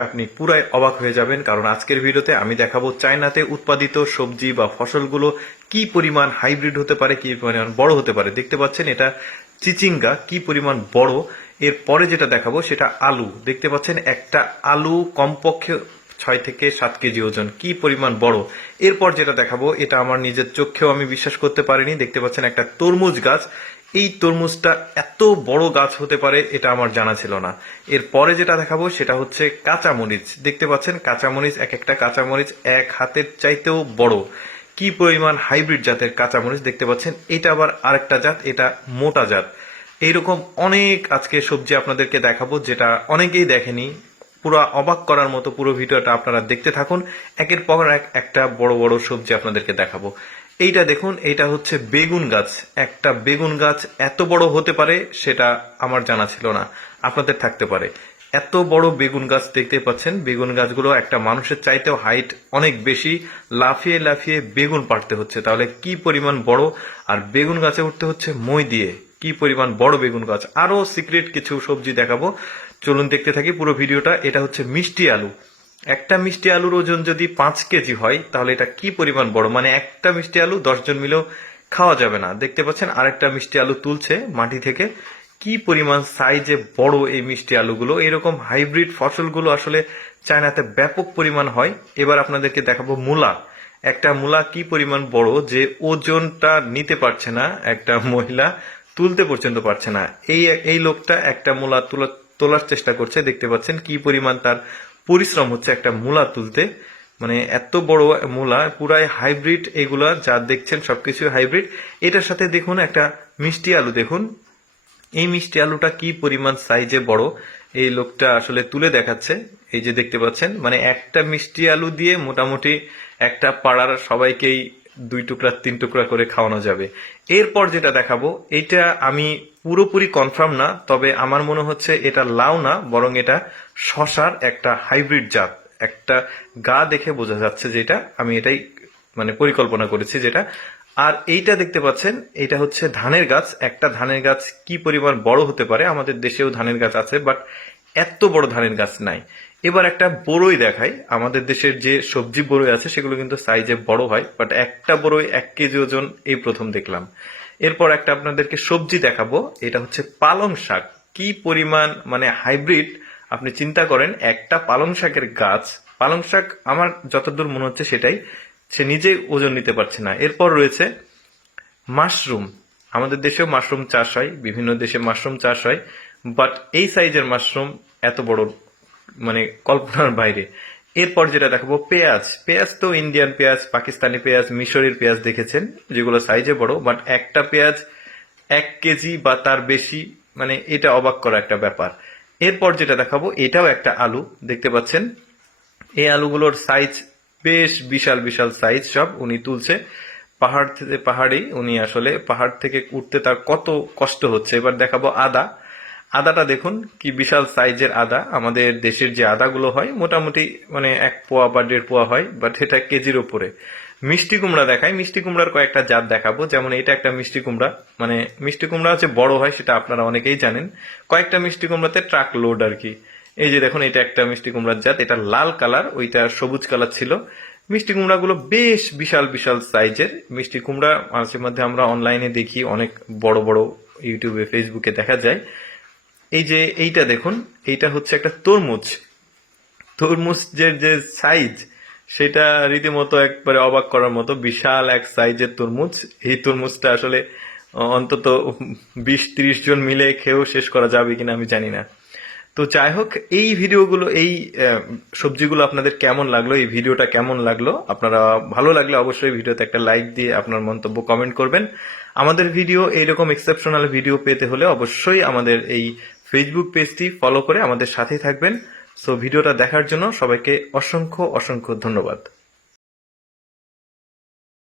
আপনি পুরাই অবাক হয়ে যাবেন, কারণ আজকের ভিডিওতে আমি দেখাবো চায়নাতে উৎপাদিত সবজি বা ফসলগুলো কি পরিমাণ হাইব্রিড হতে পারে, কি পরিমাণ বড় হতে পারে। দেখতে পাচ্ছেন এটা চিচিঙ্গা, কি পরিমাণ বড়। এরপরে যেটা দেখাবো সেটা আলু। দেখতে পাচ্ছেন একটা আলু কমপক্ষে 6 থেকে 7 কেজি ওজন, কি পরিমাণ বড়। এরপর যেটা দেখাবো এটা আমার নিজের চোখেও আমি বিশ্বাস করতে পারিনি। দেখতে পাচ্ছেন একটা তরমুজ গাছ। এই তরমুজটা এত বড় গাছ হতে পারে এটা আমার জানা ছিল না। এরপরে যেটা দেখাবো সেটা হচ্ছে কাঁচামরিচ। দেখতে পাচ্ছেন কাঁচামরিচ, এক একটা কাঁচামরিচ এক হাতের চাইতেও বড়। কি পরিমাণ হাইব্রিড জাতের কাঁচামরিচ দেখতে পাচ্ছেন। এটা আবার আরেকটা জাত, এটা মোটা জাত। এইরকম অনেক আজকে সবজি আপনাদেরকে দেখাবো যেটা অনেকেই দেখেনি। পুরো অবাক করার মতো পুরো ভিডিওটা আপনারা দেখতে থাকুন। একের পর এক একটা বড় বড় সবজি আপনাদেরকে দেখাবো। এইটা দেখুন, এইটা হচ্ছে বেগুন গাছ। একটা বেগুন গাছ এত বড় হতে পারে সেটা আমার জানা ছিল না, আপনাদের থাকতে পারে। এত বড় বেগুন গাছ দেখতে পাচ্ছেন। বেগুন গাছগুলো একটা মানুষের চাইতেও হাইট অনেক বেশি। লাফিয়ে লাফিয়ে বেগুন পাড়তে হচ্ছে, তাহলে কি পরিমাণ বড়। আর বেগুন গাছে উঠতে হচ্ছে মই দিয়ে, কি পরিমাণ বড় বেগুন গাছ। আরো সিক্রেট কিছু সবজি দেখাবো, চলুন দেখতে থাকি পুরো ভিডিওটা। এটা হচ্ছে মিষ্টি আলু। একটা মিষ্টি আলুর ওজন যদি 5 কেজি হয় তাহলে এটা কি পরিমাণ বড়। মানে একটা মিষ্টি আলু 10 জন মিলেও খাওয়া যাবে না। দেখতে পাচ্ছেন আরেকটা মিষ্টি আলু তুলছে মাটি থেকে। কি পরিমাণ সাইজে বড় এই মিষ্টি আলুগুলো। এরকম হাইব্রিড ফসলগুলো আসলে চায়নাতে ব্যাপক পরিমাণ হয়। এবার আপনাদেরকে দেখাবো মূলা। একটা মূলা কি পরিমাণ বড় যে ওজনটা নিতে পারছে না একটা মহিলা, তুলতে পর্যন্ত পারছে না। এই এই লোকটা একটা মূলা তোলার চেষ্টা করছে। দেখতে পাচ্ছেন কি পরিমাণ তার পরিশ্রম হচ্ছে একটা মূলা তুলতে। মানে এত বড় মূলা, পুরাই হাইব্রিড এগুলা যা দেখছেন সবকিছু হাইব্রিড। এটার সাথে দেখুন একটা মিষ্টি আলু দেখুন। এই মিষ্টি আলুটা কি পরিমাণ সাইজে বড় এই লোকটা আসলে তুলে দেখাচ্ছে। এই যে দেখতে পাচ্ছেন, মানে একটা মিষ্টি আলু দিয়ে মোটামুটি একটা পাড়ার সবাইকেই 2 টুকরা 3 টুকরা করে খাওয়ানো যাবে। এরপর যেটা দেখাবো এটা আমি পুরোপুরি কনফার্ম না, তবে আমার মনে হচ্ছে এটা লাউ না, বরং এটা শশার একটা হাইব্রিড জাত। একটা গা দেখে বোঝা যাচ্ছে যেটা, আমি এটাই মানে পরিকল্পনা করেছি যেটা। আর এইটা দেখতে পাচ্ছেন, এটা হচ্ছে ধানের গাছ। একটা ধানের গাছ কি পরিমাণ বড় হতে পারে। আমাদের দেশেও ধানের গাছ আছে, বাট এত বড় ধানের গাছ নাই। এবার একটা বড়ই দেখাই। আমাদের দেশের যে সবজি বড়ই আছে সেগুলো কিন্তু সাইজে বড় হয়, বাট একটা বড়ই 1 কেজি ওজন এই প্রথম দেখলাম। এরপর একটা আপনাদেরকে সবজি দেখাবো, এটা হচ্ছে পালং শাক। কি পরিমাণ মানে হাইব্রিড, আপনি চিন্তা করেন একটা পালং শাকের গাছ। পালং শাক আমার যতদূর মনে হচ্ছে সেটাই, সে নিজে ওজন নিতে পারছে না। এরপর রয়েছে মাশরুম। আমাদের দেশেও মাশরুম চাষ হয়, বিভিন্ন দেশে মাশরুম চাষ হয়, বাট এই সাইজের মাশরুম এত বড় মানে কল্পনার বাইরে। এরপর যেটা দেখাবো পেঁয়াজ। পেঁয়াজ তো ইন্ডিয়ান পেঁয়াজ, পাকিস্তানি পেঁয়াজ, মিশরের পেঁয়াজ দেখেছেন যেগুলো সাইজে বড়, বাট একটা পেঁয়াজ 1 কেজি বা তার বেশি, মানে এটা অবাক করা একটা ব্যাপার। এরপর যেটা দেখাবো এটাও একটা আলু। দেখতে পাচ্ছেন এই আলুগুলোর সাইজ বেশ বিশাল বিশাল সাইজ। সব উনি তুলছে পাহাড় থেকে, পাহাড়েই উনি আসলে পাহাড় থেকে উঠতে তার কত কষ্ট হচ্ছে। এবার দেখাবো আদা। আদাটা দেখুন কি বিশাল সাইজের আদা। আমাদের দেশের যে আদাগুলো হয় মোটামুটি মানে 1 পোয়া বা 1.5 পোয়া হয়, বাট এটা কেজির ওপরে। মিষ্টি কুমড়া দেখায়। মিষ্টি কুমড়ার কয়েকটা জাত দেখাবো, যেমন এটা একটা মিষ্টি কুমড়া। মানে মিষ্টি কুমড়া হচ্ছে বড় হয় সেটা আপনারা অনেকেই জানেন। কয়েকটা মিষ্টি কুমড়াতে ট্রাক লোড আর কি। এই যে দেখুন এটা একটা মিষ্টি কুমড়ার জাত, এটা লাল কালার, ওইটা সবুজ কালার ছিল। মিষ্টি কুমড়াগুলো বেশ বিশাল বিশাল সাইজের মিষ্টি কুমড়া। মাঝে মধ্যে আমরা অনলাইনে দেখি, অনেক বড় বড় ইউটিউবে ফেসবুকে দেখা যায়। এই যে এইটা দেখুন, এইটা হচ্ছে একটা তরমুজ। তরমুজের যে সাইজ সেটা রীতিমতো একবারে অবাক করার মতো, বিশাল এক সাইজের তরমুজ। এই তরমুজটা আসলে অন্তত 20-30 জন মিলে খেয়েও শেষ করা যাবে কিনা আমি জানি না। তো যাই হোক, এই ভিডিওগুলো, এই সবজিগুলো আপনাদের কেমন লাগলো, এই ভিডিওটা কেমন লাগলো, আপনারা ভালো লাগলে অবশ্যই ভিডিওতে একটা লাইক দিয়ে আপনার মন্তব্য কমেন্ট করবেন। আমাদের ভিডিও এইরকম এক্সেপশনাল ভিডিও পেতে হলে অবশ্যই আমাদের এই ফেসবুক পেজটি ফলো করে আমাদের সাথেই থাকবেন। সো ভিডিওটা দেখার জন্য সবাইকে অসংখ্য অসংখ্য ধন্যবাদ।